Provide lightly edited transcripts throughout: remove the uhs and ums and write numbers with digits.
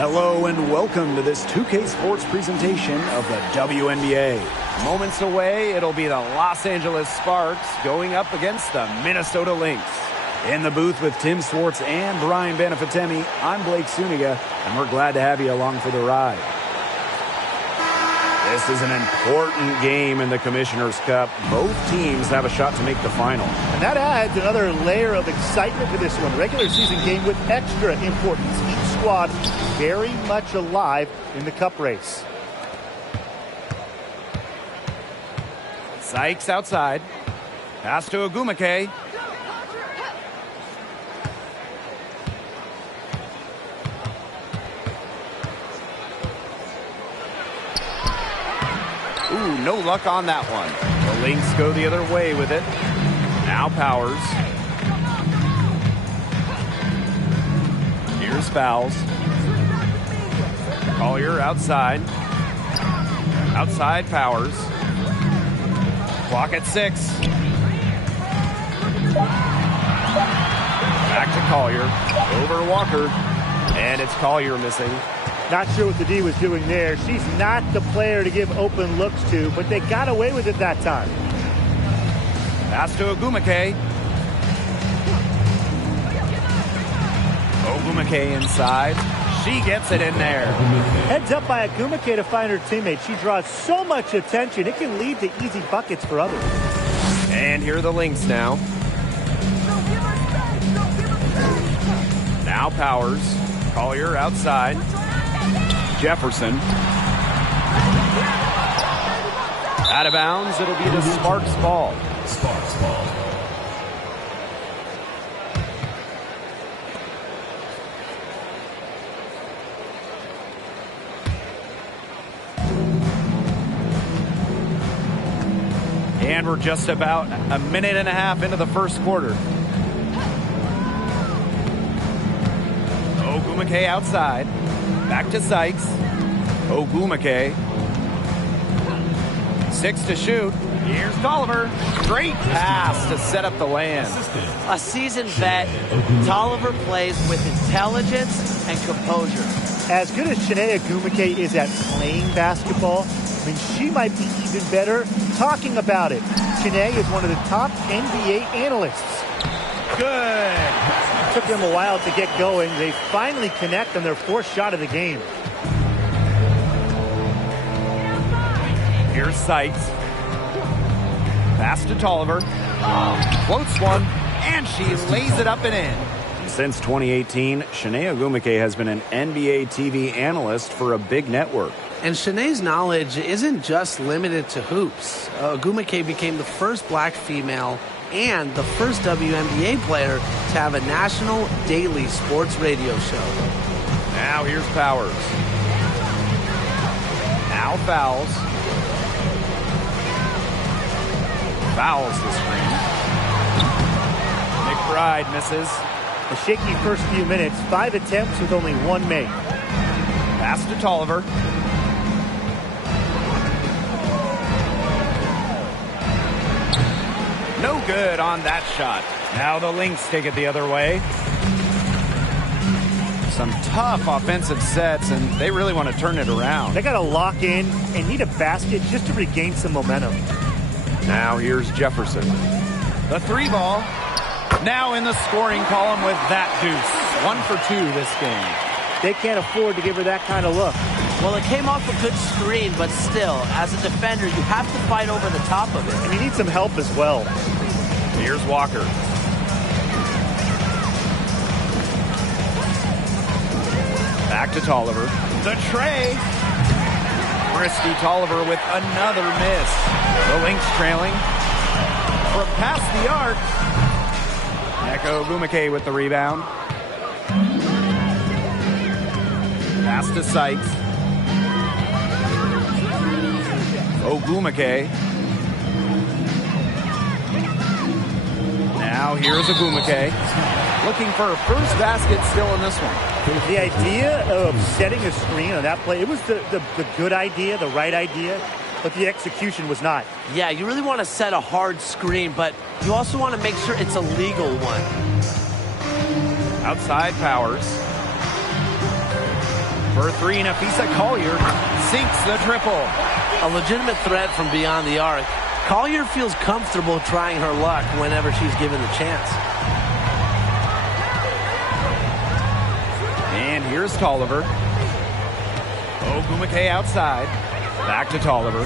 Hello and welcome to this 2K Sports presentation of the WNBA. Moments away, it'll be the Los Angeles Sparks going up against the Minnesota Lynx. In the booth with Tim Swartz and Brian Benefitemi, I'm Blake Suniga, and we're glad to have you along for the ride. This is an important game in the Commissioner's Cup. Both teams have a shot to make the final. And that adds another layer of excitement to this one. Regular season game with extra importance. Each squad very much alive in the cup race. Sykes outside. Pass to Agumake. Ooh, no luck on that one. The Lynx go the other way with it. Now Powers. Here's fouls. Collier outside. Outside Powers. Clock at 6. Back to Collier. Over Walker. And it's Collier missing. Not sure what the D was doing there. She's not the player to give open looks to, but they got away with it that time. Pass to Agumake. Agumake inside. She gets it in there. Heads up by Agumake to find her teammate. She draws so much attention, it can lead to easy buckets for others. And here are the Lynx now. Now Powers. Collier outside. Jefferson. Out of bounds, it'll be the Sparks ball. Sparks ball. And we're just about a minute and a half into the first quarter. Agumake outside. Back to Sykes. Agumake. 6 to shoot. Here's Tolliver. Great pass to set up the land. A seasoned vet, Tolliver plays with intelligence and composure. As good as Shanae Agumake is at playing basketball, I mean, she might be even better talking about it. Shanae is one of the top NBA analysts. Good. Took them a while to get going. They finally connect on their fourth shot of the game. Here's Sykes. Pass to Tolliver. Floats one, and she lays it up and in. Since 2018, Shanae Agumake has been an NBA TV analyst for a big network. And Shanae's knowledge isn't just limited to hoops. Agumake became the first black female and the first WNBA player to have a national daily sports radio show. Now here's Powers. Now fouls. Fouls the screen. McBride misses. A shaky first few minutes, 5 attempts with only 1 made. Pass to Tolliver. No good on that shot. Now the Lynx take it the other way. Some tough offensive sets, and they really want to turn it around. They got to lock in and need a basket just to regain some momentum. Now here's Jefferson. The 3 ball. Now in the scoring column with that deuce. 1 for 2 this game. They can't afford to give her that kind of look. Well, it came off a good screen, but still, as a defender, you have to fight over the top of it. And you need some help as well. Here's Walker. Back to Tolliver. The tray. Christy Tolliver with another miss. The Lynx trailing. From past the arc. Echo Agumake with the rebound. Pass to Sykes. Agumake. Now here's Agumake. Looking for her first basket still in this one. The idea of setting a screen on that play, it was the good idea, the right idea, but the execution was not. Yeah, you really want to set a hard screen, but you also want to make sure it's a legal one. Outside Powers. For three, Nafisa Collier sinks the triple. A legitimate threat from beyond the arc. Collier feels comfortable trying her luck whenever she's given the chance. And here's Tolliver. Ogwumike outside. Back to Tolliver.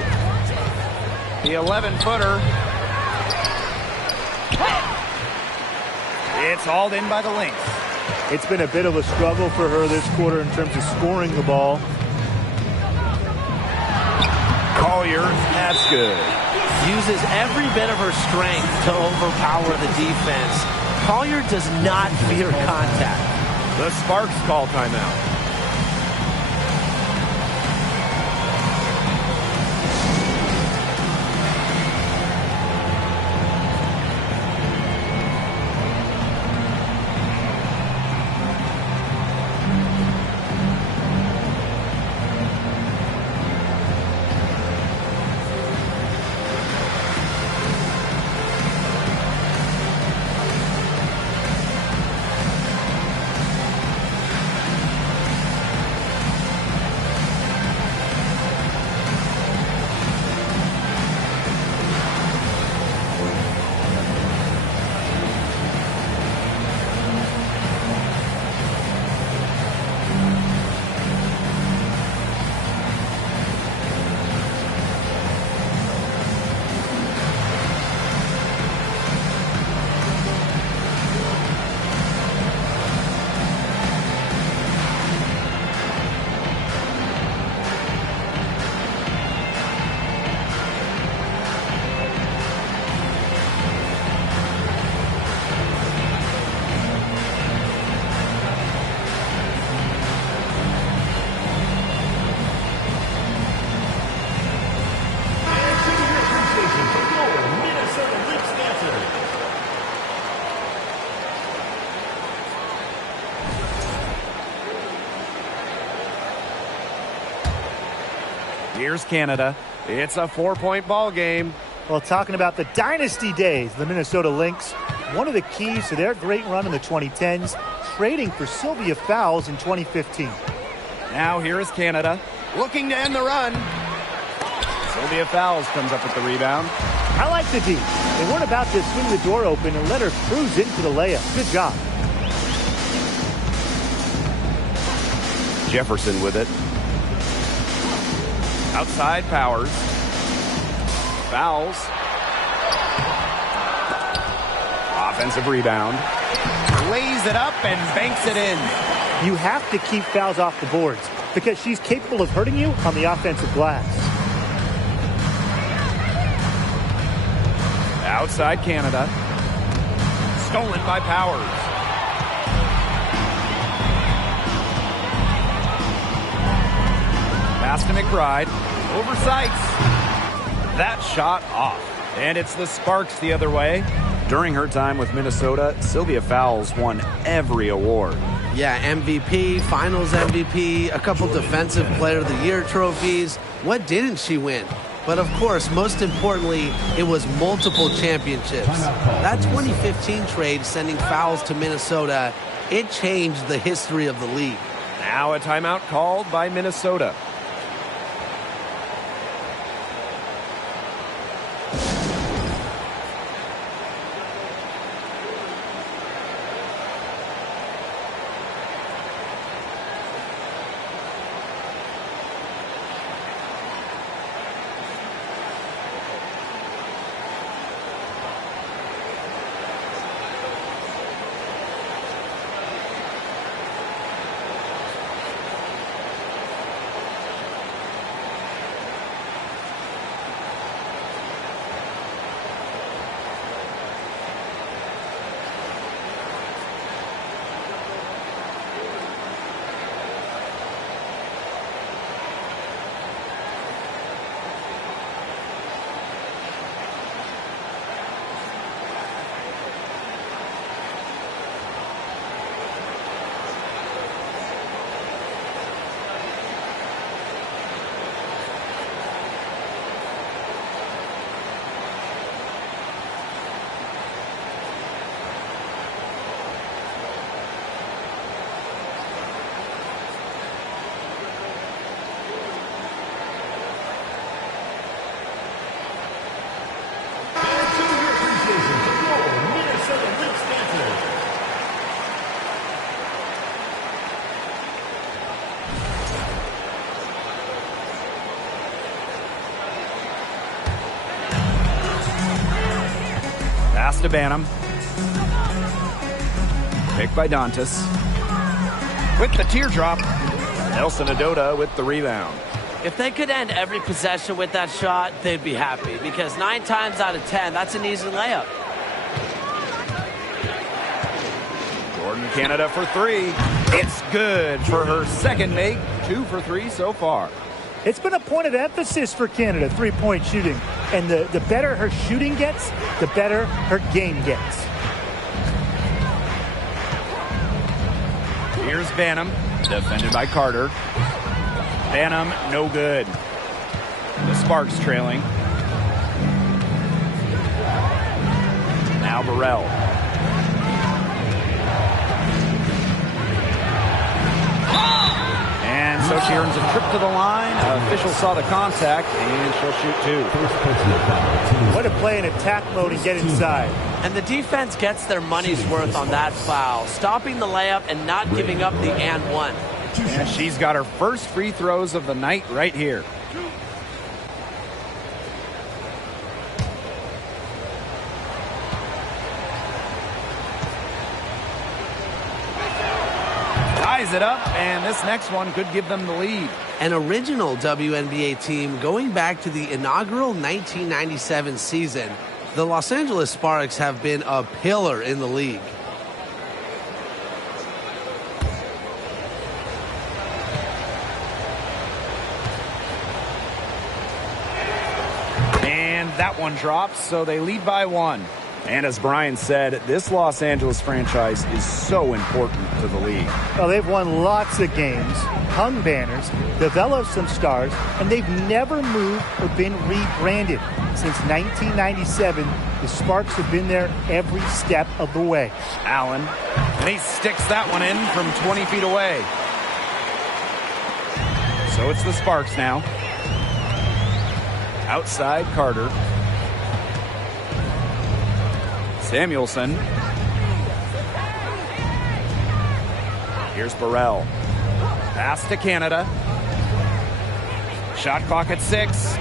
The 11-footer. It's hauled in by the Lynx. It's been a bit of a struggle for her this quarter in terms of scoring the ball. Collier, that's good. Uses every bit of her strength to overpower the defense. Collier does not fear contact. The Sparks call timeout. Here's Canada. It's a 4-point ball game. Well, talking about the dynasty days, the Minnesota Lynx, one of the keys to their great run in the 2010s, trading for Sylvia Fowles in 2015. Now here is Canada, looking to end the run. Sylvia Fowles comes up with the rebound. I like the D. They weren't about to swing the door open and let her cruise into the layup. Good job. Jefferson with it. Outside Powers. Fouls. Offensive rebound. Lays it up and banks it in. You have to keep Fowles off the boards because she's capable of hurting you on the offensive glass. Outside Canada. Stolen by Powers. Pass to McBride. Oversights. That shot off. And it's the Sparks the other way. During her time with Minnesota, Sylvia Fowles won every award. Yeah, MVP, Finals MVP, a couple Defensive Player of the Year trophies. What didn't she win? But of course, most importantly, it was multiple championships. That 2015 trade sending Fowles to Minnesota, it changed the history of the league. Now a timeout called by Minnesota. to Banham. Picked by Dantas. With the teardrop, Nelson Adota with the rebound. If they could end every possession with that shot, they'd be happy, because 9 times out of 10, that's an easy layup. Jordan Canada for 3. It's good for her second make. 2 for 3 so far. It's been a point of emphasis for Canada, three-point shooting. And the better her shooting gets, the better her game gets. Here's Banham, defended by Carter. Banham, no good. The Sparks trailing. Now Burrell. And so she earns a trip to the line. Official saw the contact, and she'll shoot 2. What a play in attack mode and get inside. And the defense gets their money's worth on that foul, stopping the layup and not giving up the and one. And she's got her first free throws of the night right here. Ties it up, and this next one could give them the lead. An original WNBA team going back to the inaugural 1997 season, the Los Angeles Sparks have been a pillar in the league. And that one drops, so they lead by 1. And as Brian said, this Los Angeles franchise is so important to the league. Well, they've won lots of games, hung banners, developed some stars, and they've never moved or been rebranded. Since 1997, the Sparks have been there every step of the way. Allen, and he sticks that one in from 20 feet away. So it's the Sparks now. Outside Carter. Samuelson. Here's Burrell. Pass to Canada. Shot clock at 6.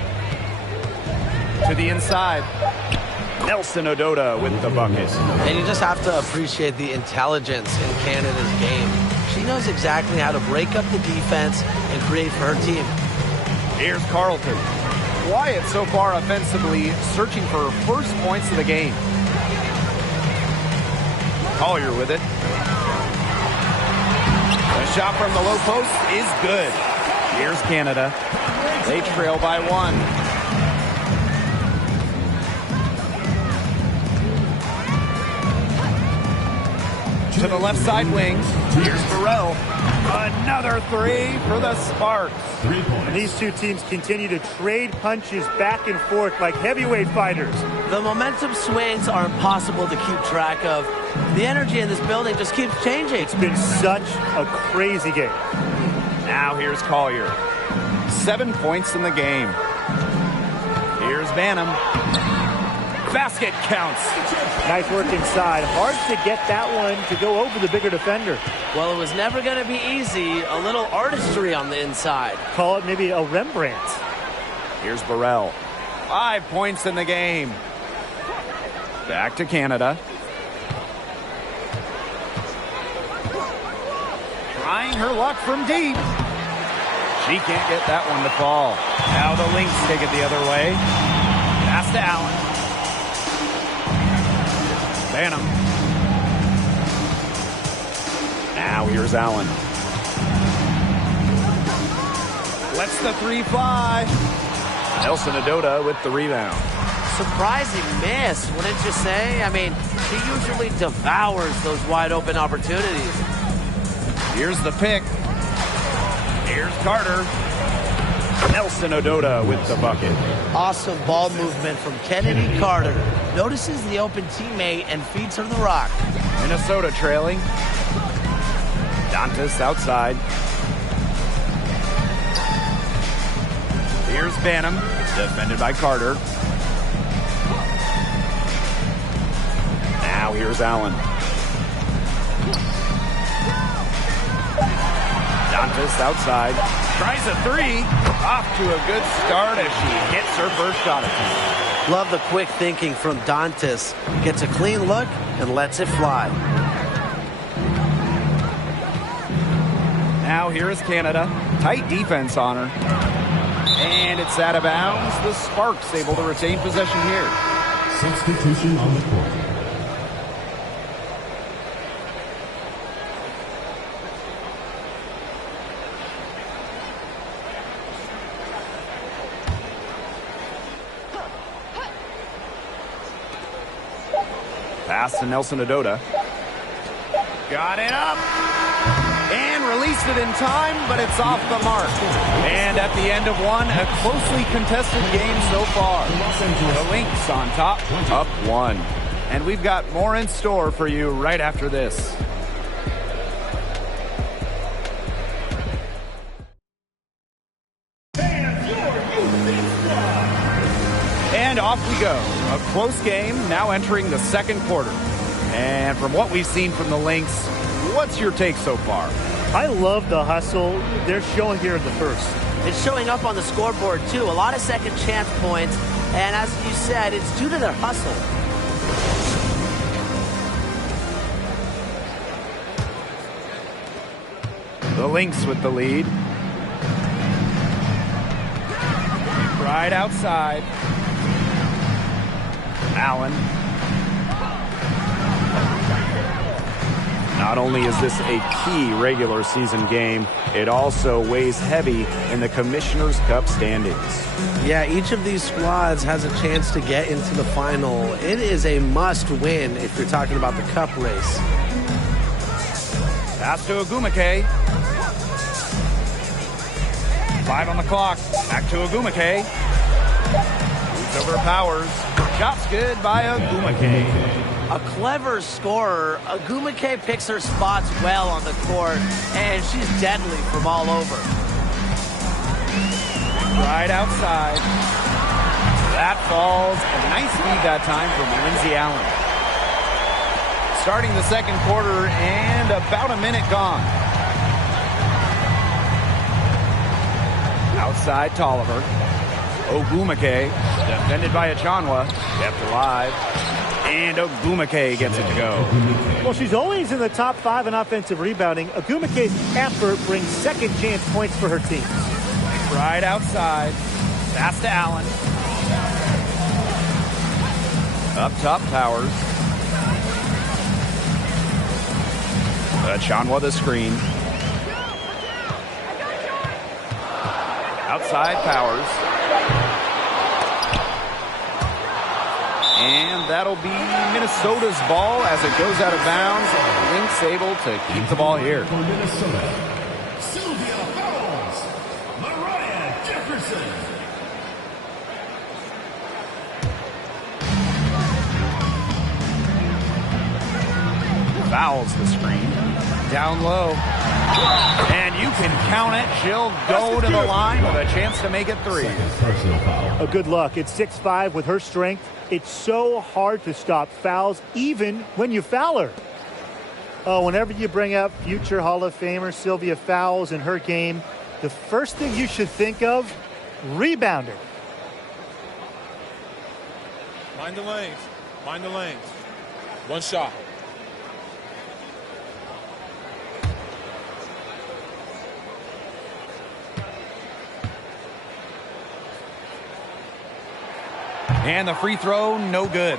To the inside. Nelson Adota with the bucket. And you just have to appreciate the intelligence in Canada's game. She knows exactly how to break up the defense and create for her team. Here's Carlton. Wyatt so far offensively searching for her first points of the game. Collier with it. The shot from the low post is good. Here's Canada. They trail by 1. To the left side wing. Here's Burrell. Another 3 for the Sparks. And these two teams continue to trade punches back and forth like heavyweight fighters. The momentum swings are impossible to keep track of. The energy in this building just keeps changing. It's been such a crazy game. Now here's Collier. 7 points in the game. Here's Banham. Basket counts. Nice work inside. Hard to get that one to go over the bigger defender. Well, it was never going to be easy. A little artistry on the inside. Call it maybe a Rembrandt. Here's Burrell. 5 points in the game. Back to Canada. Trying her luck from deep. She can't get that one to fall. Now the Lynx take it the other way. Pass to Allen. Banham. Now here's Allen. Lets the 3 fly. Nelson Adota with the rebound. Surprising miss, wouldn't you say? I mean, she usually devours those wide open opportunities. Here's the pick. Here's Carter. Nelson Adota with the bucket. Awesome ball movement from Kennedy Carter. Notices the open teammate and feeds her the rock. Minnesota trailing. Dantas outside. Here's Banham, defended by Carter. Now here's Allen. Dantas outside. Tries a 3. Off to a good start as she hits her first shot attempt. Love the quick thinking from Dantas. Gets a clean look and lets it fly. Now here is Canada. Tight defense on her. And it's out of bounds. The Sparks able to retain possession here. Substitution on the court. Pass to Nelson Adota. Got it up. And released it in time, but it's off the mark. And at the end of one, a closely contested game so far. The Lynx on top, up 1. And we've got more in store for you right after this. And off we go. A close game now entering the second quarter. And from what we've seen from the Lynx, what's your take so far? I love the hustle they're showing here in the first. It's showing up on the scoreboard, too. A lot of second chance points. And as you said, it's due to their hustle. The Lynx with the lead. Right outside. Allen. Not only is this a key regular season game, it also weighs heavy in the Commissioner's Cup standings. Yeah, each of these squads has a chance to get into the final. It is a must-win if you're talking about the Cup race. Pass to Ogumake. 5 on the clock. Back to Ogumake. Moves over Powers. Shot's good by Ogumake. A clever scorer. Ogumake picks her spots well on the court, and she's deadly from all over. Right outside. That falls. A nice feed that time from Lindsey Allen. Starting the second quarter and about a minute gone. Outside Tolliver. Ogumake, defended by Achanwa, kept alive. And Ogumake gets it to go. Well, she's always in the top 5 in offensive rebounding. Ogumake's effort brings second chance points for her team. Right outside. Pass to Allen. Up top, Powers. Achanwa the screen. Outside Powers. And that'll be Minnesota's ball as it goes out of bounds. Lynx able to keep the ball here. For Minnesota, Sylvia Fowles, Mariah Jefferson. Fouls the screen. Down low. And you can count it. She'll go to the line with a chance to make it 3. Personal foul. Oh, good luck. It's 6'5" with her strength. It's so hard to stop fouls, even when you foul her. Oh, whenever you bring up future Hall of Famer Sylvia Fowles in her game, the first thing you should think of, rebounder. Mind the lanes. Mind the lanes. One shot. And the free throw, no good.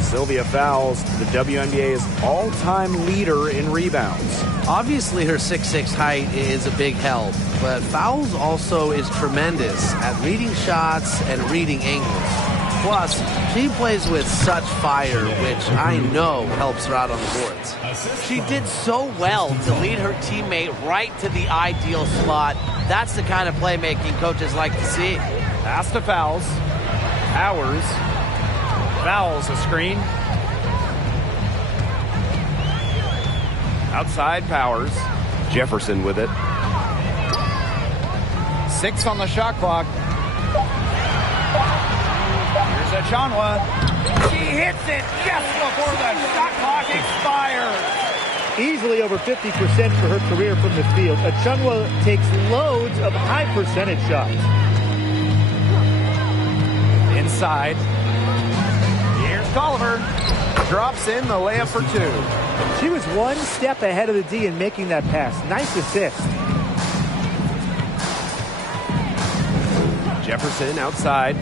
Sylvia Fowles, the WNBA's all-time leader in rebounds. Obviously, her 6'6" height is a big help, but Fowles also is tremendous at reading shots and reading angles. Plus, she plays with such fire, which I know helps her out on the boards. She did so well to lead her teammate right to the ideal slot. That's the kind of playmaking coaches like to see. Pass to Fowles. Powers. Fouls a screen. Outside Powers. Jefferson with it. 6 on the shot clock. Here's Achanwa. She hits it just before the shot clock expires. Easily over 50% for her career from the field. Achanwa takes loads of high percentage shots. Inside. Tolliver drops in the layup for two. She was one step ahead of the D in making that pass. Nice assist. Jefferson outside.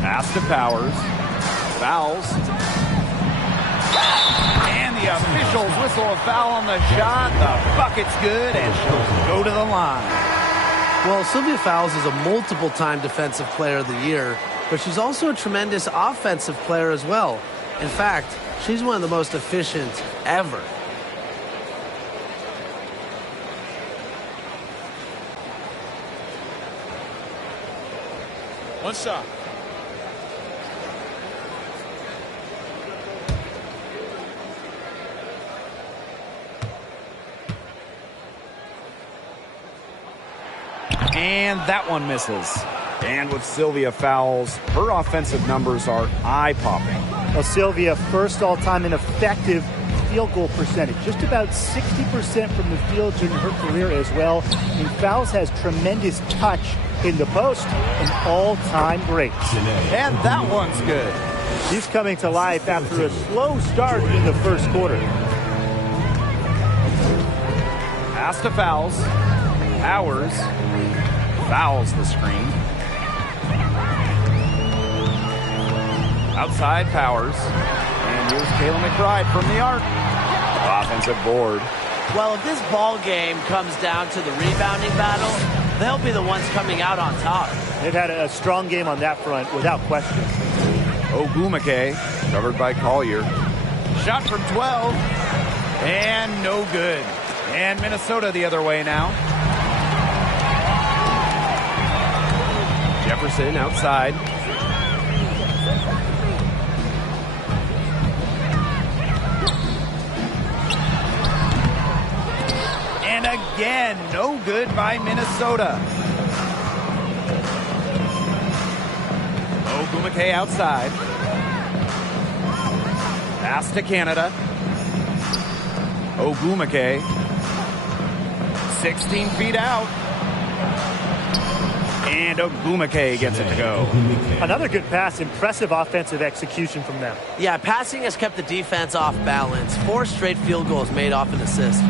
Pass to Powers. Fouls. And the officials whistle a foul on the shot. The bucket's good, and she'll go to the line. Well, Sylvia Fowles is a multiple-time Defensive Player of the Year, but she's also a tremendous offensive player as well. In fact, she's one of the most efficient ever. One shot. And that one misses. And with Sylvia Fowles, her offensive numbers are eye-popping. Well, Sylvia, first all-time in effective field goal percentage. Just about 60% from the field in her career as well. And Fowles has tremendous touch in the post, an all-time great. And that one's good. She's coming to life after a slow start in the first quarter. Pass to Fowles. Powers fouls the screen. Outside Powers. And here's Kayla McBride from the arc. Offensive board. Well, if this ball game comes down to the rebounding battle, they'll be the ones coming out on top. They've had a strong game on that front, without question. Ogumake, covered by Collier. Shot from 12. And no good. And Minnesota the other way now. Jefferson outside. And again, no good by Minnesota. Ogumake outside. Pass to Canada. Ogumake. 16 feet out. And Ogumake gets it to go. Another good pass. Impressive offensive execution from them. Yeah, passing has kept the defense off balance. 4 straight field goals made off an assist.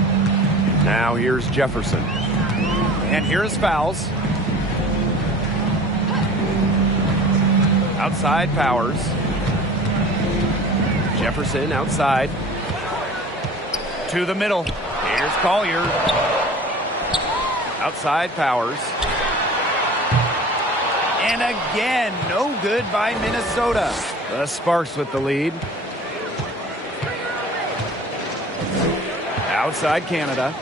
Now here's Jefferson. And here's Fowles. Outside Powers. Jefferson outside. To the middle. Here's Collier. Outside Powers. And again, no good by Minnesota. The Sparks with the lead. Outside Canada.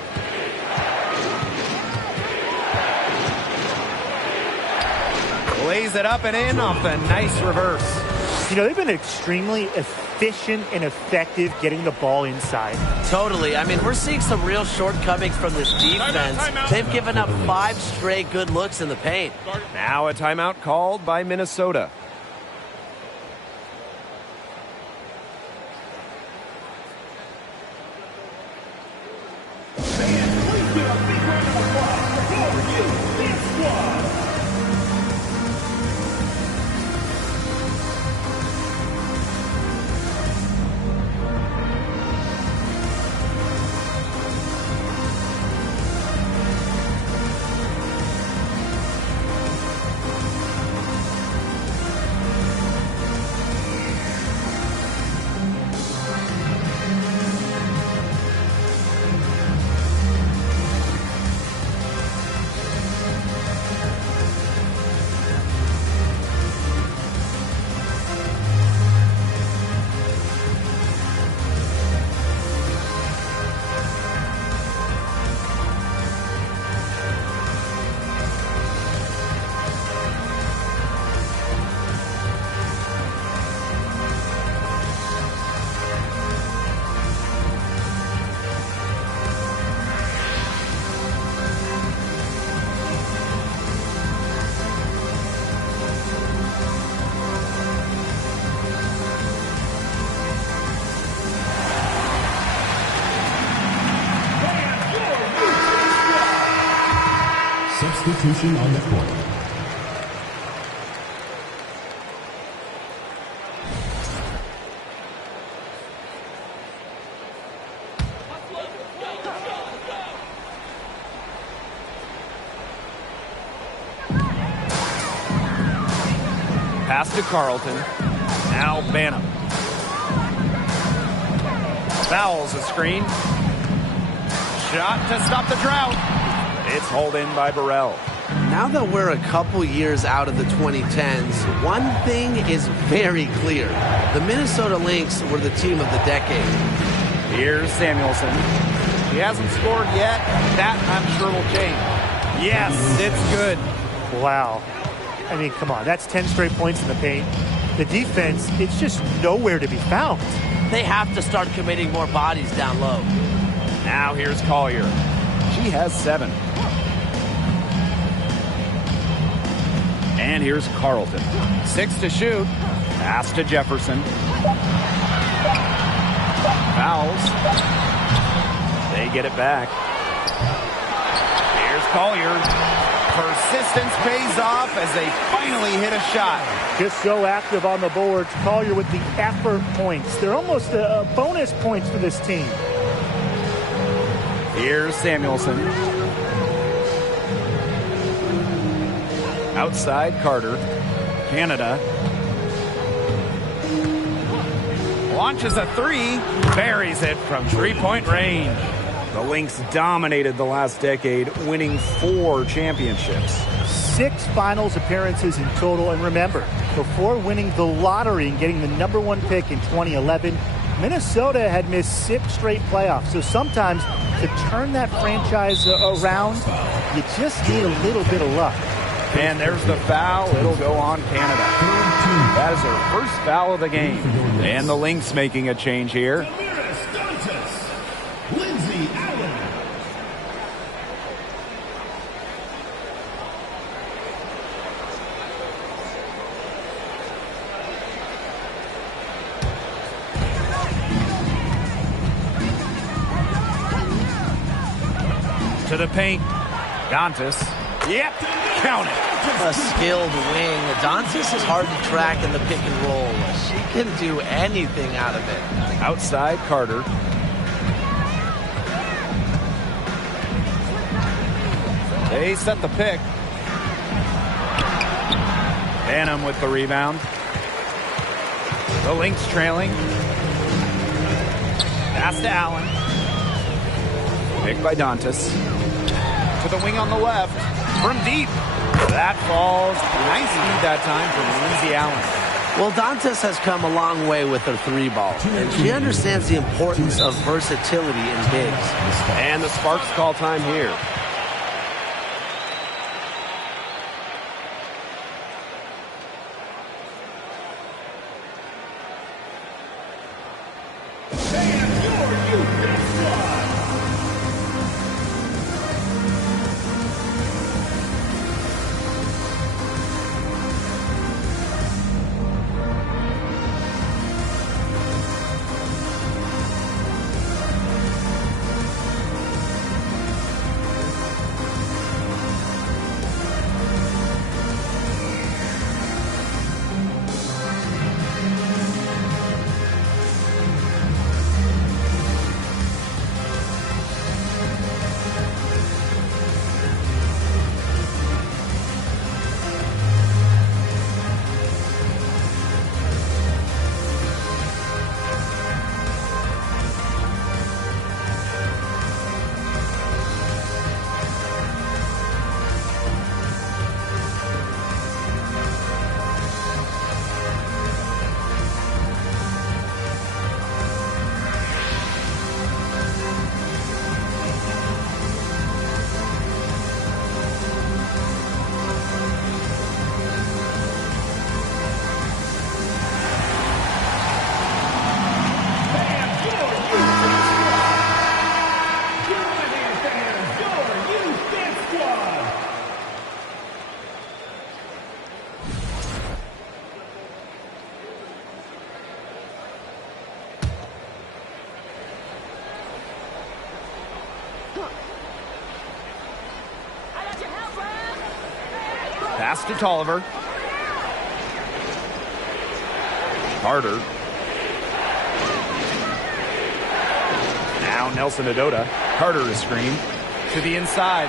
Lays it up and in off the nice reverse. You know, they've been extremely efficient and effective getting the ball inside. Totally. I mean, we're seeing some real shortcomings from this defense. They've given up 5 straight good looks in the paint. Now a timeout called by Minnesota. Substitution on the court. Pass to Carlton. Now Banham. Fouls a screen. Shot to stop the drought. It's hauled in by Burrell. Now that we're a couple years out of the 2010s, one thing is very clear. The Minnesota Lynx were the team of the decade. Here's Samuelson. He hasn't scored yet. That, I'm sure, will change. Yes, it's good. Wow. I mean, come on. That's 10 straight points in the paint. The defense, it's just nowhere to be found. They have to start committing more bodies down low. Now here's Collier. She has 7. And here's Carlton. 6 to shoot. Pass to Jefferson. Fouls. They get it back. Here's Collier. Persistence pays off as they finally hit a shot. Just so active on the boards. Collier with the effort points. They're almost a bonus points for this team. Here's Samuelson. Outside Carter. Canada. Launches a 3. Buries it from 3-point range. The Lynx dominated the last decade, winning 4 championships. 6 finals appearances in total. And remember, before winning the lottery and getting the #1 pick in 2011, Minnesota had missed 6 straight playoffs. So sometimes to turn that franchise around, you just need a little bit of luck. And there's the foul. It'll go on Canada. That is their first foul of the game. And the Lynx making a change here. To the paint. Dantas. Yep. Count it. A skilled wing. Dantas is hard to track in the pick and roll. She can do anything out of it. Outside Carter. They set the pick. Banham with the rebound. The Lynx trailing. Pass to Allen. Picked by Dantas. To the wing on the left. From deep. That falls. Nice feed that time from Lindsay Allen. Well, Dantas has come a long way with her 3-ball, and she understands the importance of versatility in bigs. And the Sparks call time here. Pass to Tolliver. Carter. Now Nelson Adota. Carter is screened to the inside.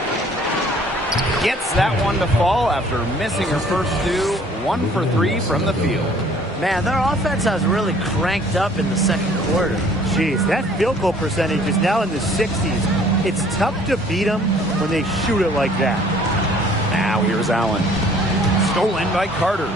Gets that one to fall after missing her first two. 1 for 3 from the field. Man, their offense has really cranked up in the second quarter. Jeez, that field goal percentage is now in the 60s. It's tough to beat them when they shoot it like that. Now here's Allen. Stolen by Carter.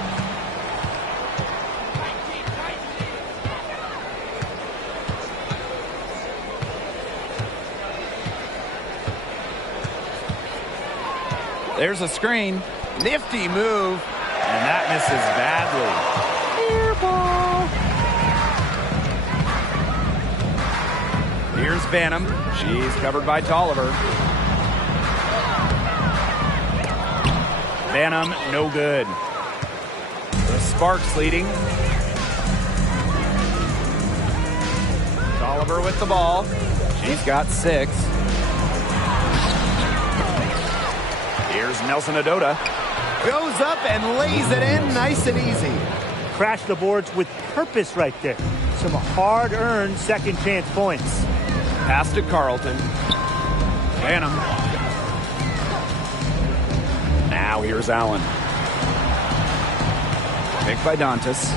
There's a screen. Nifty move. And that misses badly. Air ball. Here's Banham. She's covered by Tolliver. Banham, no good. The Sparks leading. Tolliver with the ball. She's got 6. Here's Nelson Adota. Goes up and lays it in nice and easy. Crash the boards with purpose right there. Some hard-earned second chance points. Pass to Carlton. Banham. Now here's Allen. Picked by Dantas.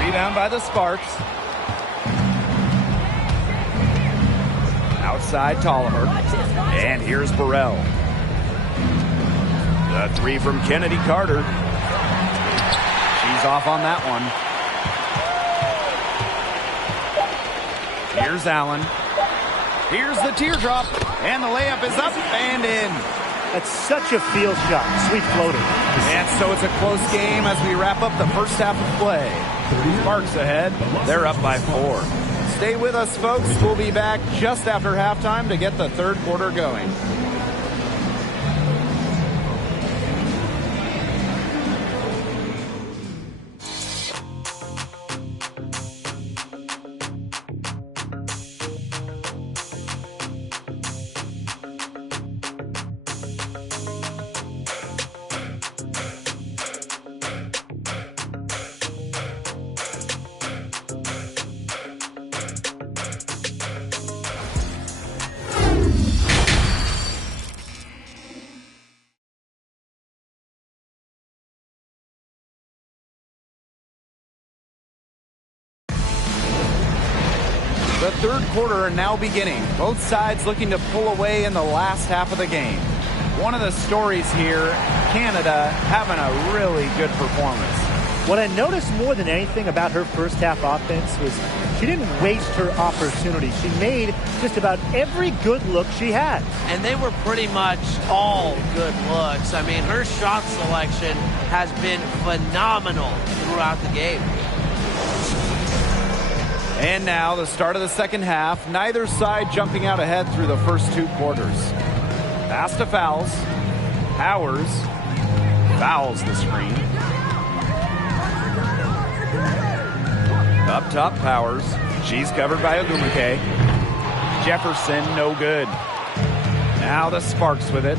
Rebound by the Sparks. Outside Tolliver. And here's Burrell. The 3 from Kennedy Carter. She's off on that one. Here's Allen. Here's the teardrop. And the layup is up and in. That's such a field shot. Sweet floater. And so it's a close game as we wrap up the first half of play. Sparks ahead. They're up by 4. Stay with us, folks. We'll be back just after halftime to get the third quarter going. The third quarter now beginning. Both sides looking to pull away in the last half of the game. One of the stories here, Canada having a really good performance. What I noticed more than anything about her first half offense was she didn't waste her opportunity. She made just about every good look she had. And they were pretty much all good looks. I mean, her shot selection has been phenomenal throughout the game. And now the start of the second half. Neither side jumping out ahead through the first 2 quarters. Pass to Fowles. Powers fouls the screen. Up top, Powers. She's covered by Ogumake. Jefferson, no good. Now the Sparks with it.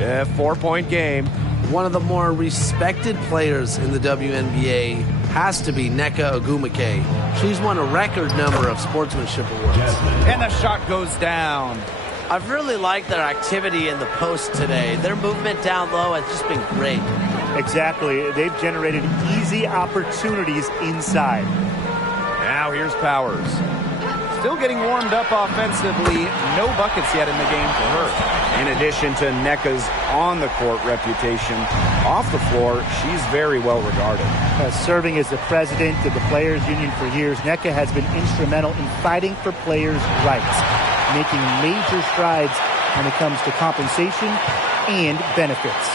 A 4-point game. One of the more respected players in the WNBA has to be Nneka Ogumake. She's won a record number of sportsmanship awards. And the shot goes down. I've really liked their activity in the post today. Their movement down low has just been great. Exactly. They've generated easy opportunities inside. Now here's Powers. Still getting warmed up offensively. No buckets yet in the game for her. In addition to Nneka's on-the-court reputation, off the floor, she's very well regarded. Serving as the president of the Players Union for years, Nneka has been instrumental in fighting for players' rights, making major strides when it comes to compensation and benefits.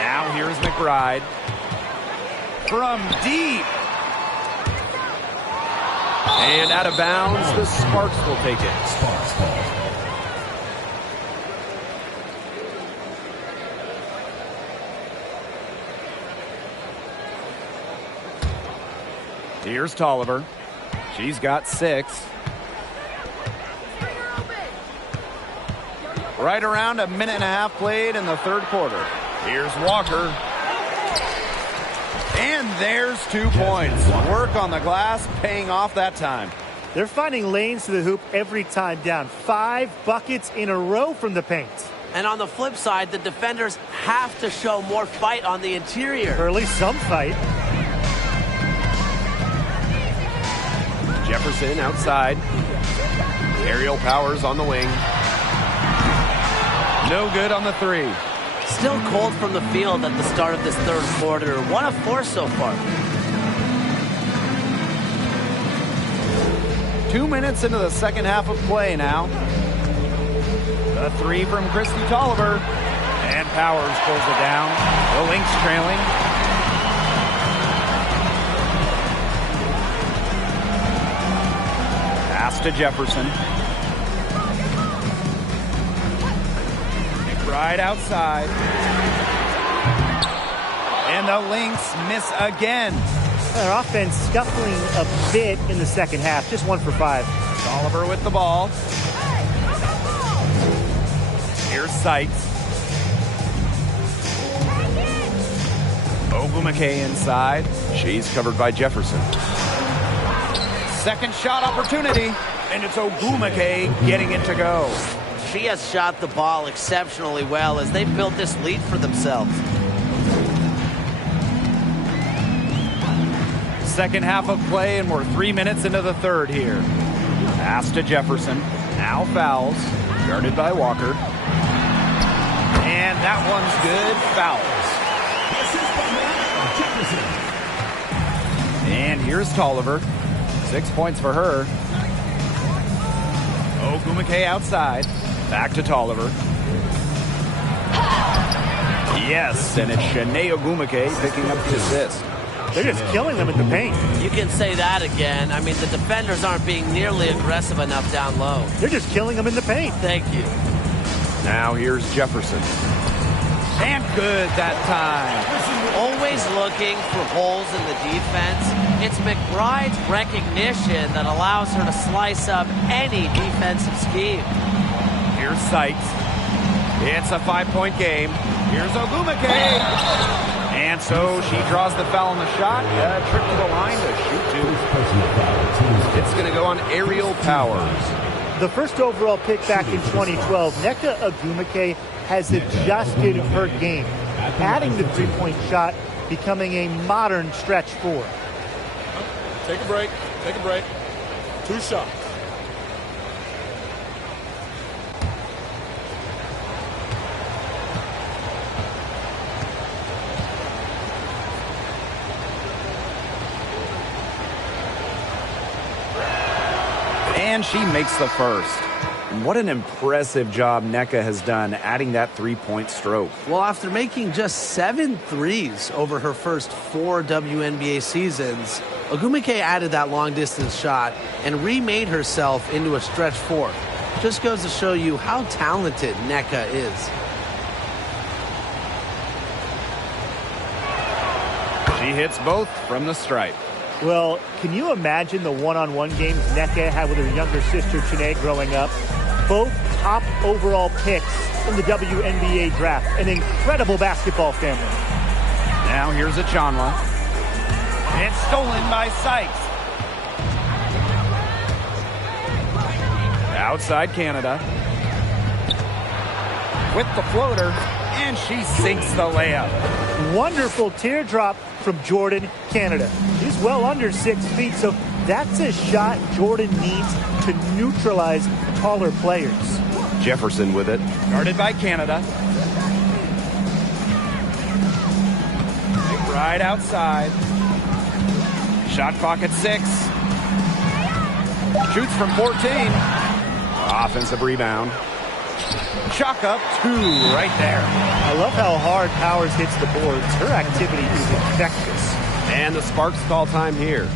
Now here's McBride. From deep. And out of bounds, the Sparks will take it. Sparks ball. Here's Tolliver. She's got 6. Right around a minute and a half played in the third quarter. Here's Walker. And there's 2 points. Work on the glass, paying off that time. They're finding lanes to the hoop every time down. 5 buckets in a row from the paint. And on the flip side, the defenders have to show more fight on the interior. Or at least some fight. Jefferson outside. Aerial powers on the wing. No good on the 3. Still cold from the field at the start of this third quarter. 1 of 4 so far. 2 minutes into the second half of play now. The 3 from Christy Tolliver. And Powers pulls it down. The Lynx trailing. Pass to Jefferson. Right outside. And the Lynx miss again. Their offense scuffling a bit in the second half. Just 1 for 5. Tolliver with the ball. Here's Sykes. Ogwumike inside. She's covered by Jefferson. Second shot opportunity. And it's Ogwumike getting it to go. She has shot the ball exceptionally well as they built this lead for themselves. Second half of play, and we're 3 minutes into the third here. Pass to Jefferson. Now fouls. Guarded by Walker. And that one's good. Fouls. And here's Tolliver. 6 points for her. Ogwumike outside. Back to Tolliver. Yes, and it's Shanae Ogwumike picking up the assist. They're just killing them in the paint. You can say that again. I mean, the defenders aren't being nearly aggressive enough down low. They're just killing them in the paint. Thank you. Now here's Jefferson. And good that time. Always looking for holes in the defense. It's McBride's recognition that allows her to slice up any defensive scheme. Here's Sykes. It's a 5-point game. Here's Ogwumike. And so she draws the foul on the shot. Trip to the line to shoot 2. It's going to go on Aerial Powers. The first overall pick back in 2012, Nneka Ogwumike has adjusted her game, adding the 3-point shot, becoming a modern stretch 4. Take a break. Take a break. 2 shots. And she makes the first. And what an impressive job Nneka has done adding that 3-point stroke. Well, after making just 7 threes over her first 4 WNBA seasons, Ogwumike added that long-distance shot and remade herself into a stretch 4. Just goes to show you how talented Nneka is. She hits both from the stripe. Well, can you imagine the one-on-one games Nneka had with her younger sister, Chanae, growing up? Both top overall picks in the WNBA draft. An incredible basketball family. Now here's Achanla. It's stolen by Sykes. Outside Canada. With the floater, and she sinks the layup. Wonderful teardrop from Jordan, Canada. She's well under 6 feet, so that's a shot Jordan needs to neutralize taller players. Jefferson with it. Guarded by Canada. Right outside. Shot clock at 6. Shoots from 14. Offensive rebound. Chalk up 2 right there. I love how hard Powers hits the boards. Her activity is infectious. And the Sparks call time here.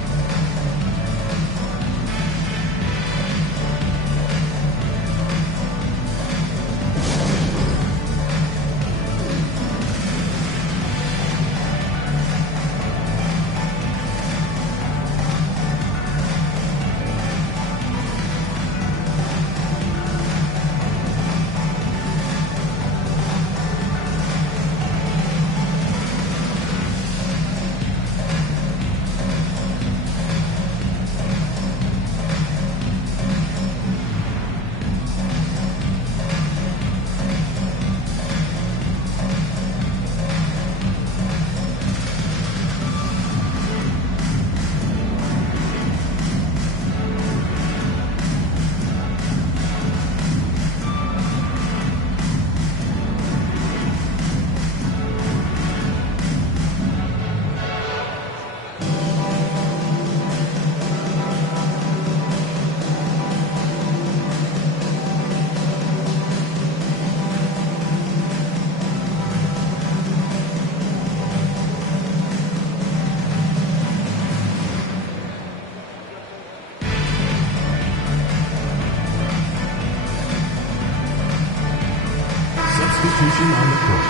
on the court.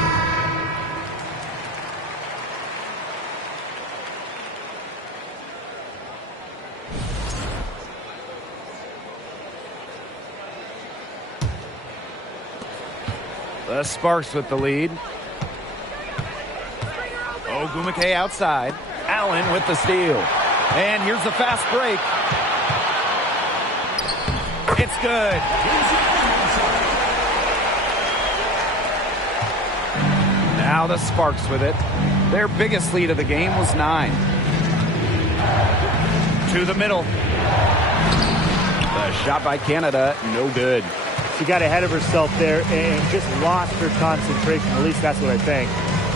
The Sparks with the lead. Ogumake outside. Allen with the steal. And here's the fast break. It's good. Now the Sparks with it. Their biggest lead of the game was 9. To the middle. The shot by Canada, no good. She got ahead of herself there and just lost her concentration. At least that's what I think.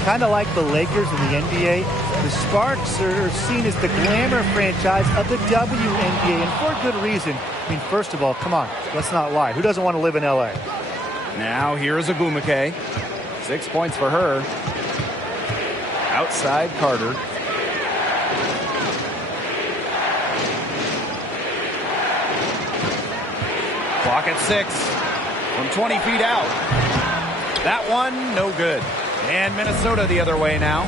Kind of like the Lakers in the NBA, the Sparks are seen as the glamour franchise of the WNBA, and for a good reason. I mean, first of all, come on, let's not lie. Who doesn't want to live in LA? Now here's Ogumake. 6 points for her. Outside Carter. Clock at 6. From 20 feet out. That one, no good. And Minnesota the other way now.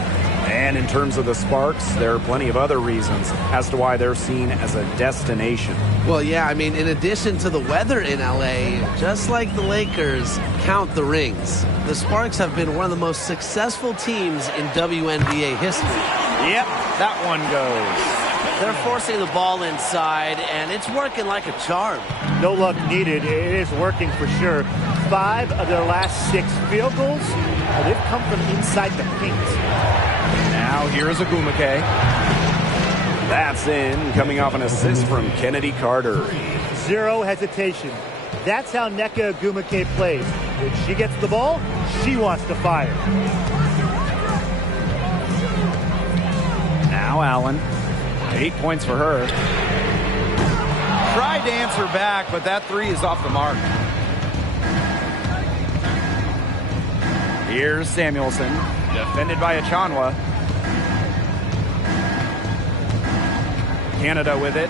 And in terms of the Sparks, there are plenty of other reasons as to why they're seen as a destination. Well, yeah, I mean, in addition to the weather in LA, just like the Lakers, count the rings. The Sparks have been one of the most successful teams in WNBA history. Yep, that one goes. They're forcing the ball inside, and it's working like a charm. No luck needed. It is working for sure. 5 of their last 6 field goals, they've come from inside the paint. Now here's Ogumake. That's in, coming off an assist from Kennedy Carter. Zero hesitation. That's how Nneka Ogumake plays. When she gets the ball, she wants to fire. Now Allen. 8 points for her. Tried to answer back, but that 3 is off the mark. Here's Samuelson, defended by Achanwa. Canada with it.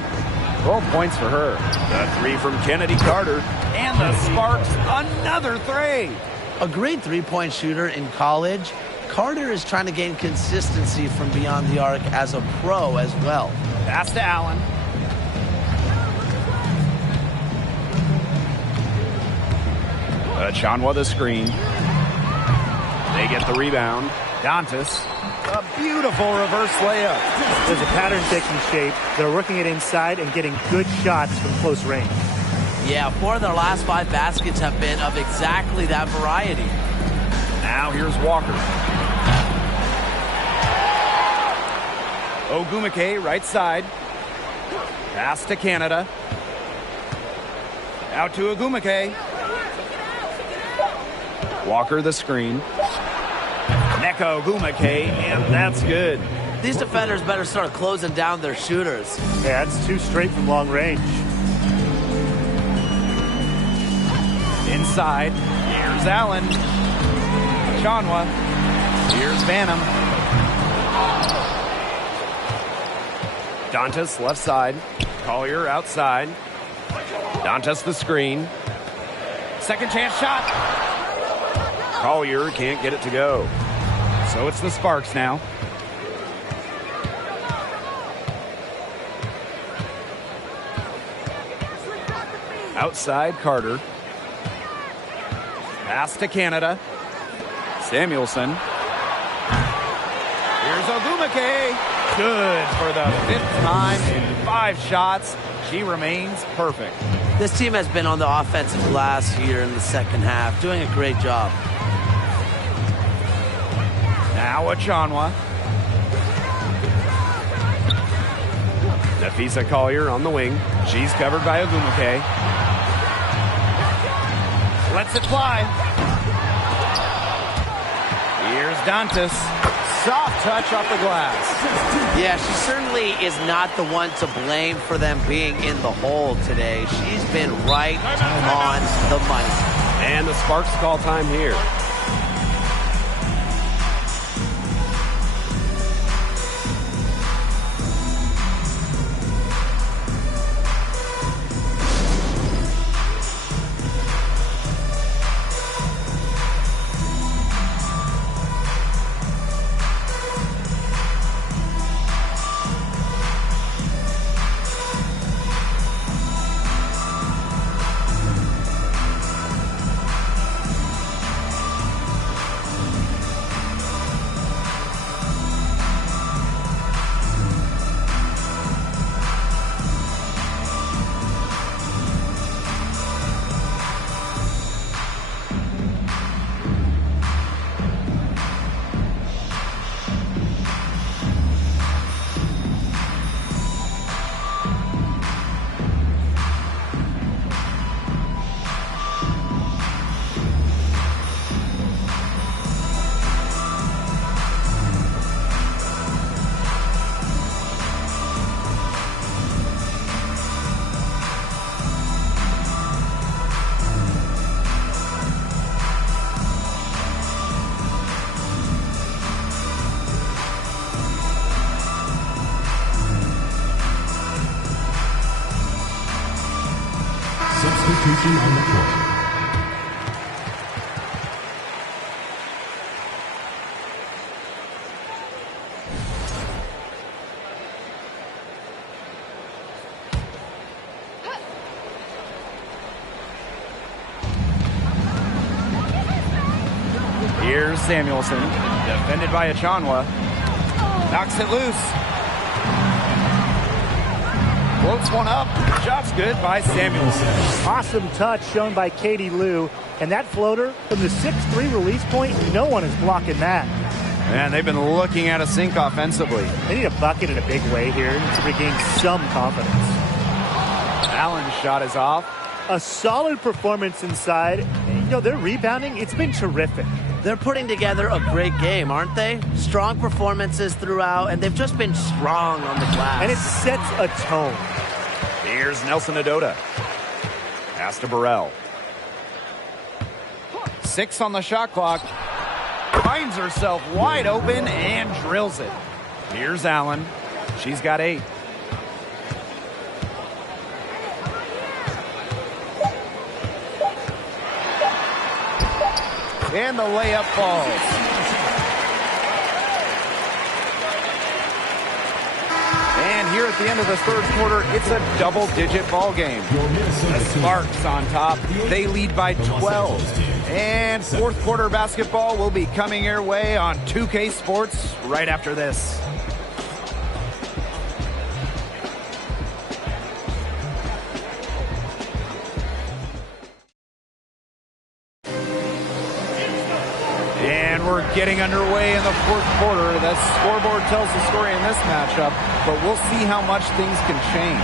12 points for her. The 3 from Kennedy Carter. And the Sparks, another 3. A great three-point shooter in college, Carter is trying to gain consistency from beyond the arc as a pro as well. Pass to Allen. Achanwa the screen. They get the rebound. Dantas, a beautiful reverse layup. There's a pattern taking shape. They're working it inside and getting good shots from close range. Yeah, 4 of their last 5 baskets have been of exactly that variety. Now here's Walker. Ogumake, right side. Pass to Canada. Out to Ogumake. Walker the screen. Nneka Ogumake, and that's good. These defenders better start closing down their shooters. Yeah, that's 2 straight from long range. Inside, here's Allen. Achanwa. Here's Banham. Dantas left side. Collier outside. Dantas the screen. Second chance shot. Collier can't get it to go. So it's the Sparks now. Outside Carter. Pass to Canada. Samuelson. Here's Ogumake. Good for the 5th time in 5 shots. She remains perfect. This team has been on the offensive glass here in the second half, doing a great job. Now Achanwa. Nafisa Collier on the wing. She's covered by Ogumake. Lets it fly. Here's Dantas. Soft touch off the glass. Yeah, she certainly is not the one to blame for them being in the hole today. She's been right on the money. And the Sparks call time here. Substitution on the court. Here's Samuelson, defended by Achanwa. Knocks it loose. Floats one up. Shot's good by Samuelson. Awesome touch shown by Katie Liu. And that floater from the 6'3" release point, no one is blocking that. Man, they've been looking at a sink offensively. They need a bucket in a big way here to regain some confidence. Allen's shot is off. A solid performance inside. You know, their rebounding, it's been terrific. They're putting together a great game, aren't they? Strong performances throughout, and they've just been strong on the glass. And it sets a tone. Here's Nelson Adota. Pass to Burrell. 6 on the shot clock. Finds herself wide open and drills it. Here's Allen. She's got 8. And the layup falls. And here at the end of the third quarter, it's a double-digit ball game. The Sparks on top. They lead by 12. And fourth quarter basketball will be coming your way on 2K Sports right after this. We're getting underway in the fourth quarter. The scoreboard tells the story in this matchup, but we'll see how much things can change.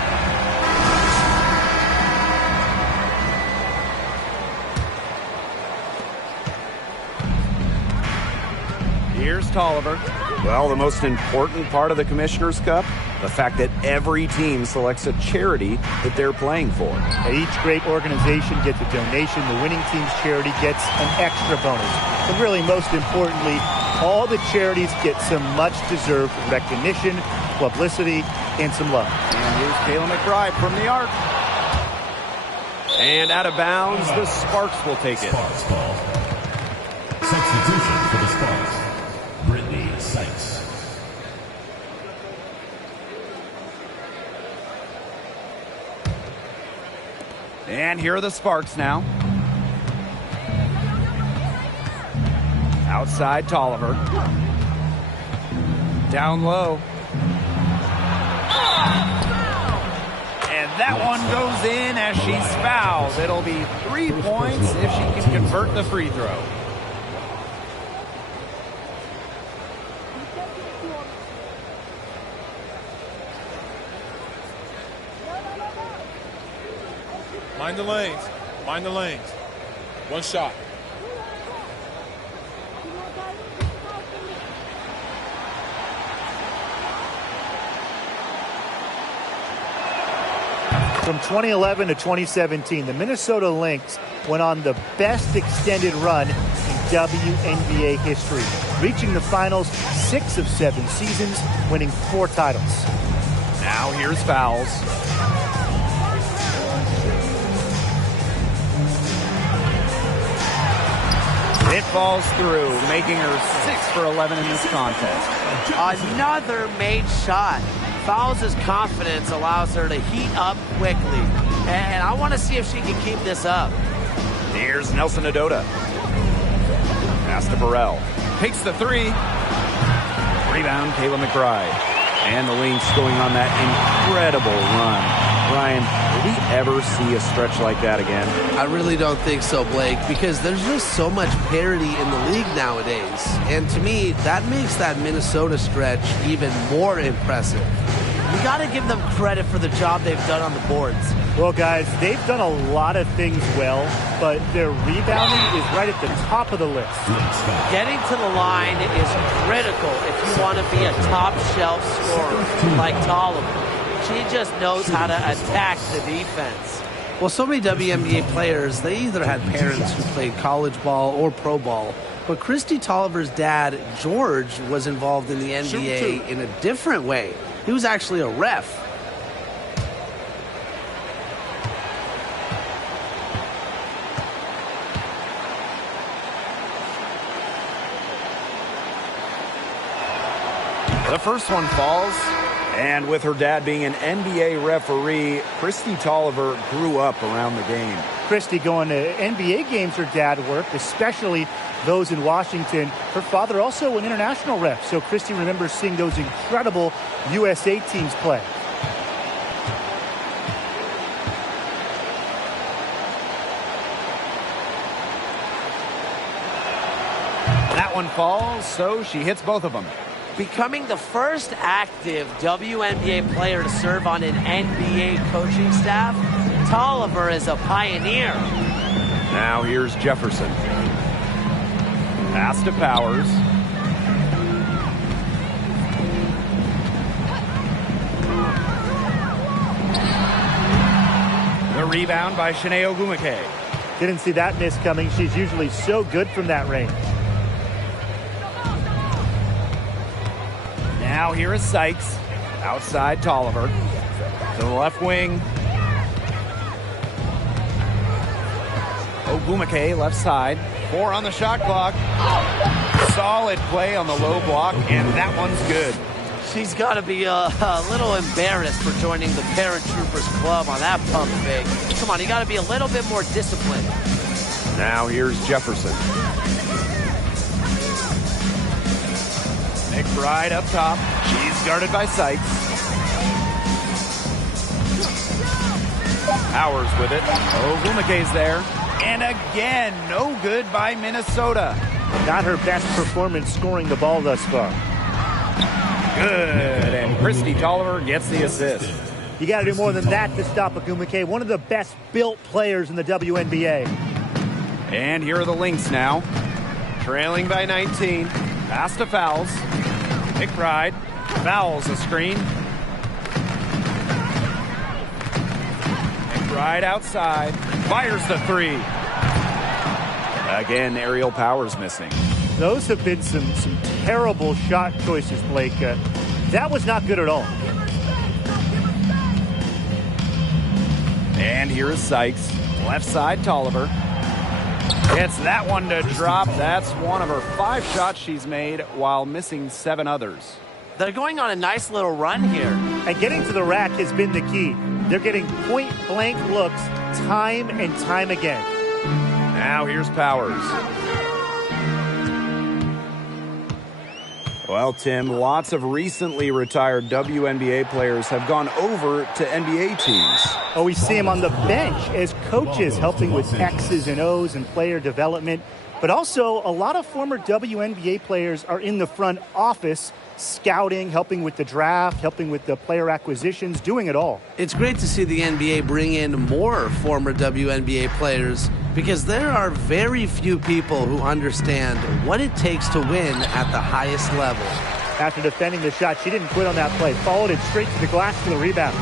Here's Tolliver. Well, the most important part of the Commissioner's Cup, the fact that every team selects a charity that they're playing for. And each great organization gets a donation. The winning team's charity gets an extra bonus. But really, most importantly, all the charities get some much-deserved recognition, publicity, and some love. And here's Kayla McBride from the arc. And out of bounds, the Sparks will take it. Sparks ball. Substitution for the Sparks. Brittany Sykes. And here are the Sparks now. Outside Tolliver. Down low. And that one goes in as she's fouled. It'll be 3 points if she can convert the free throw. Mind the lanes. Mind the lanes. One shot. From 2011 to 2017, the Minnesota Lynx went on the best extended run in WNBA history, reaching the finals 6 of 7 seasons, winning 4 titles. Now here's fouls. It falls through, making her 6 for 11 in this contest. Another made shot. Fouls his confidence, allows her to heat up quickly. And I want to see if she can keep this up. Here's Nelson Adota. Pass to Burrell. Takes the 3. Rebound, Kayla McBride. And the Lynx going on that incredible run. Ryan, will we ever see a stretch like that again? I really don't think so, Blake, because there's just so much parity in the league nowadays. And to me, that makes that Minnesota stretch even more impressive. We got to give them credit for the job they've done on the boards. Well, guys, they've done a lot of things well, but their rebounding is right at the top of the list. Getting to the line is critical if you want to be a top-shelf scorer like Tolliver. She just knows how to attack the defense. Well, so many WNBA players, they either had parents who played college ball or pro ball. But Christy Tolliver's dad, George, was involved in the NBA in a different way. He was actually a ref. The first one falls. And with her dad being an NBA referee, Christy Tolliver grew up around the game. Christy going to NBA games her dad worked, especially those in Washington. Her father also an international ref, so Christy remembers seeing those incredible USA teams play. That one falls, so she hits both of them. Becoming the first active WNBA player to serve on an NBA coaching staff, Tolliver is a pioneer. Now here's Jefferson. Pass to Powers. The rebound by Shanae Ogwumike. Didn't see that miss coming. She's usually so good from that range. Now here is Sykes. Outside Tolliver. To the left wing. Ogwumike left side. 4 on the shot clock. Solid play on the low block, and that one's good. She's got to be a little embarrassed for joining the Paratroopers Club on that pump fake. Come on, you got to be a little bit more disciplined. Now here's Jefferson. McBride up top. She's guarded by Sykes. Powers with it. Ogwumike's there. And again, no good by Minnesota. Not her best performance scoring the ball thus far. Good, and Christy Tolliver gets the assist. You got to do more than that to stop Ogwumike, one of the best built players in the WNBA. And here are the Lynx now. Trailing by 19. Pass to Fowles. McBride fouls a screen. McBride outside. Fires the 3. Again, aerial Powers missing. Those have been some terrible shot choices, Blake. That was not good at all. And here is Sykes. Left side, Tolliver. Gets that one to drop. That's one of her 5 shots she's made while missing 7 others. They're going on a nice little run here. And getting to the rack has been the key. They're getting point-blank looks time and time again. Now here's Powers. Well, Tim, lots of recently retired WNBA players have gone over to NBA teams. Oh, we see them on the bench as coaches helping with X's and O's and player development. But also, a lot of former WNBA players are in the front office, scouting, helping with the draft, helping with the player acquisitions, doing it all. It's great to see the NBA bring in more former WNBA players because there are very few people who understand what it takes to win at the highest level. After defending the shot, she didn't quit on that play. Followed it straight to the glass for the rebound.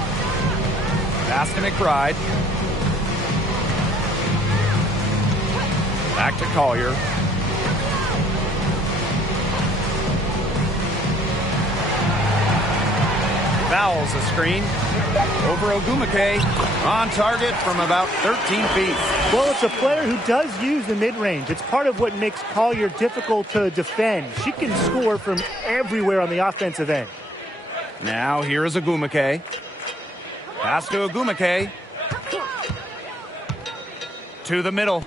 Pass to McBride. Back to Collier. Fouls a screen. Over Ogwumike. On target from about 13 feet. Well, it's a player who does use the mid-range. It's part of what makes Collier difficult to defend. She can score from everywhere on the offensive end. Now here is Ogwumike. Pass to Ogwumike. To the middle.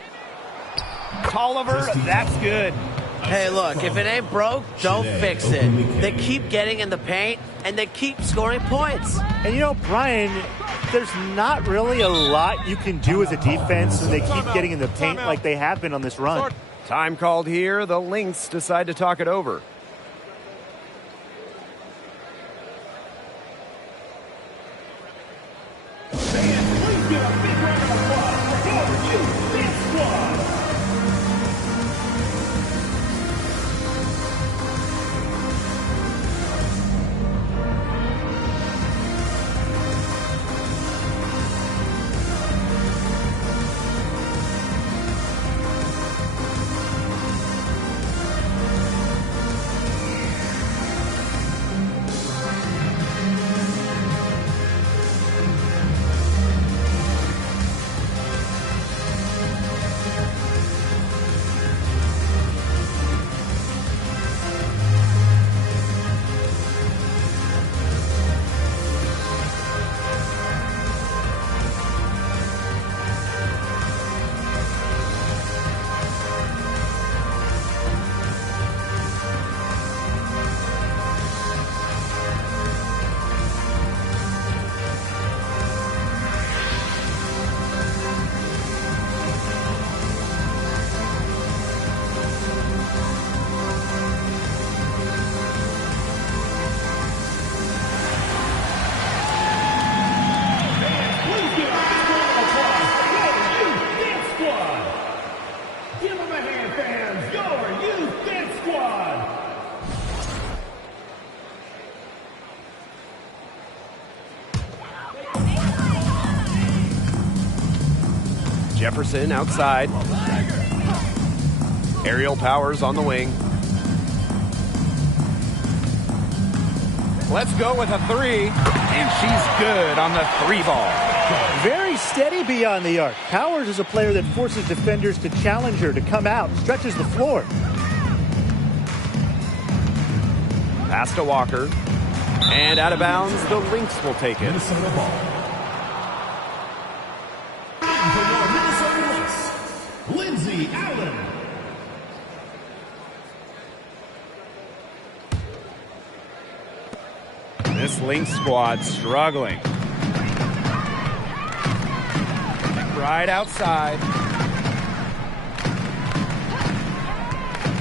Tolliver, that's good. Hey, look, if it ain't broke, don't fix it. They keep getting in the paint, and they keep scoring points. And you know, Brian, there's not really a lot you can do as a defense when they keep getting in the paint like they have been on this run. Time called here. The Lynx decide to talk it over. Jefferson outside. Aerial Powers on the wing. Let's go with a three, and she's good on the three ball. Very steady beyond the arc. Powers is a player that forces defenders to challenge her, to come out, stretches the floor. Pass to Walker. And out of bounds, the Lynx will take it. Minnesota ball. And for your Minnesota Lynx, Lindsay Allen. This Lynx squad struggling. Right outside.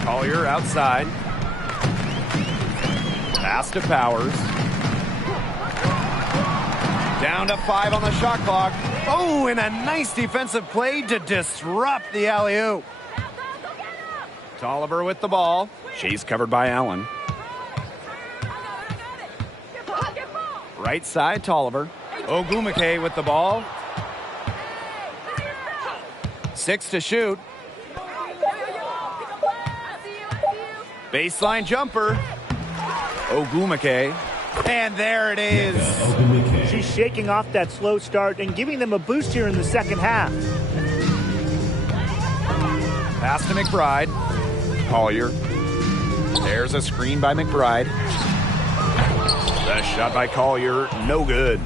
Collier outside. Pass to Powers. Down to 5 on the shot clock. Oh, and a nice defensive play to disrupt the alley-oop. Tolliver with the ball. She's covered by Allen. Right side, Tolliver. Ogumake with the ball. 6 to shoot. Baseline jumper. Ogumake. And there it is. She's shaking off that slow start and giving them a boost here in the second half. Pass to McBride. Collier. There's a screen by McBride. The shot by Collier, no good.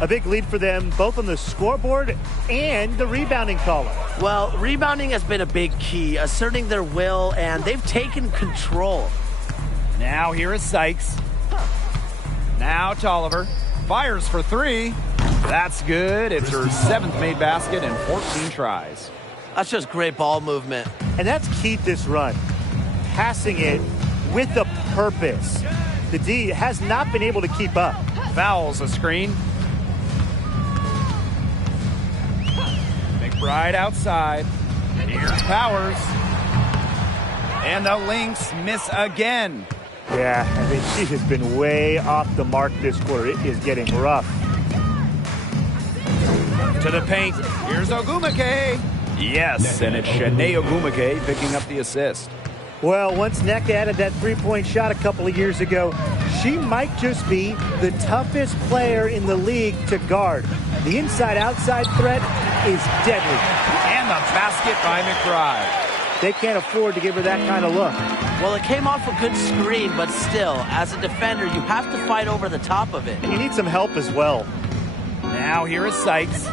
A big lead for them, both on the scoreboard and the rebounding column. Well, rebounding has been a big key, asserting their will, and they've taken control. Now here is Sykes. Now Tolliver. Fires for 3. That's good. It's her 7th made basket in 14 tries. That's just great ball movement. And that's key to this run. Passing it with a purpose. The D has not been able to keep up. Fouls a screen. McBride outside. Here's Powers. And the Lynx miss again. Yeah, I think she has been way off the mark this quarter. It is getting rough. To the paint. Here's Ogumake. Yes, and it's Shanae Ogumake picking up the assist. Well, once NECA added that three-point shot a couple of years ago, she might just be the toughest player in the league to guard. The inside-outside threat is deadly. And the basket by McBride. They can't afford to give her that kind of look. Well, it came off a good screen, but still, as a defender, you have to fight over the top of it. And you need some help as well. Now here is Sykes.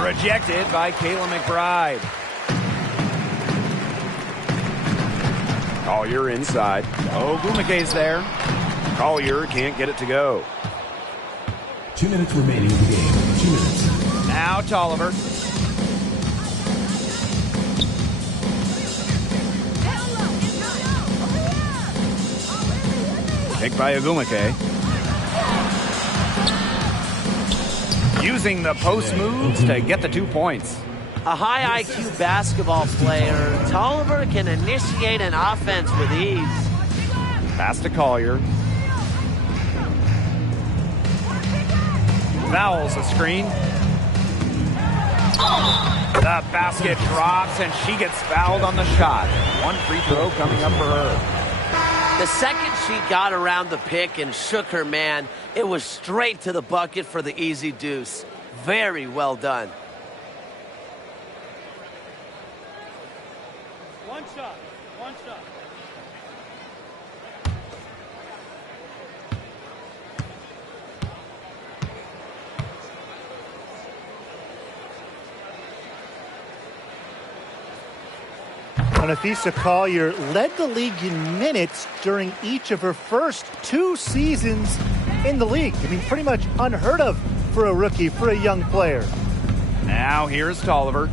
Rejected by Kayla McBride. Collier inside. Ogumake's there. Collier can't get it to go. 2 minutes remaining in the game. 2 minutes. Now Tolliver. Picked by Ogumake. Using the post moves to get the 2 points. A high IQ basketball player, Tolliver can initiate an offense with ease. Pass to Collier. Fouls a screen. The basket drops and she gets fouled on the shot. 1 free throw coming up for her. The second she got around the pick and shook her man, it was straight to the bucket for the easy deuce. Very well done. One shot. Anafisa Collier led the league in minutes during each of her first 2 seasons in the league. I mean, pretty much unheard of for a rookie, for a young player. Now here's Tolliver.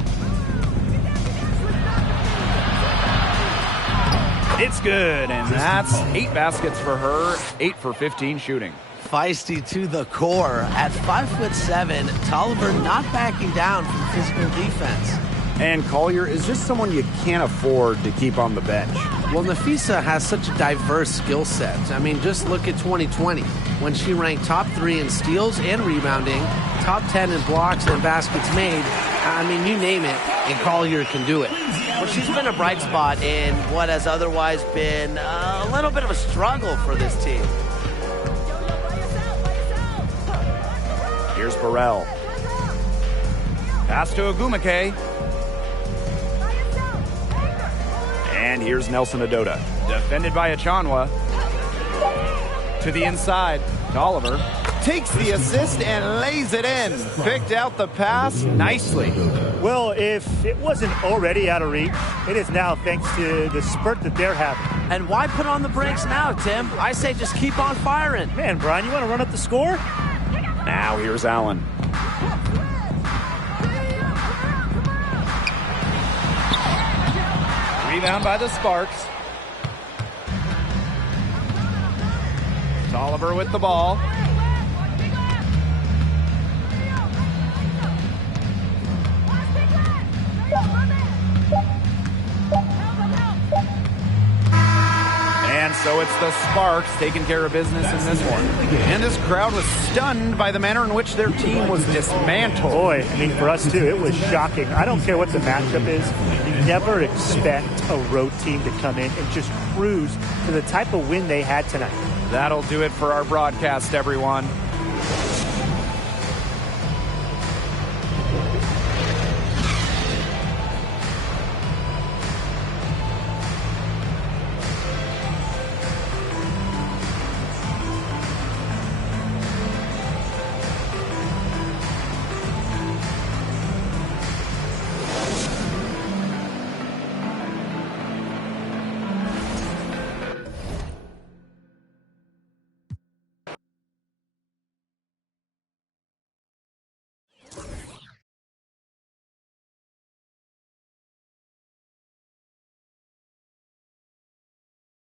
It's good, and that's 8 baskets for her, 8 for 15 shooting. Feisty to the core. At 5'7", Tolliver not backing down from physical defense. And Collier is just someone you can't afford to keep on the bench. Well, Nafisa has such a diverse skill set. I mean, just look at 2020 when she ranked top 3 in steals and rebounding, top 10 in blocks and baskets made. I mean, you name it, and Collier can do it. Well, she's been a bright spot in what has otherwise been a little bit of a struggle for this team. Here's Burrell. Pass to Ogumake. And here's Nelson Adota. Defended by Achanwa. To the inside. To Oliver. Takes the assist and lays it in. Picked out the pass nicely. Well, if it wasn't already out of reach, it is now thanks to the spurt that they're having. And why put on the brakes now, Tim? I say just keep on firing. Man, Brian, you want to run up the score? Now here's Allen. Rebound by the Sparks. Oliver with the ball. And so it's the Sparks taking care of business in this one. And this crowd was stunned by the manner in which their team was dismantled. Boy, I mean, for us too, it was shocking. I don't care what the matchup is. You never expect a road team to come in and just cruise to the type of win they had tonight. That'll do it for our broadcast, everyone.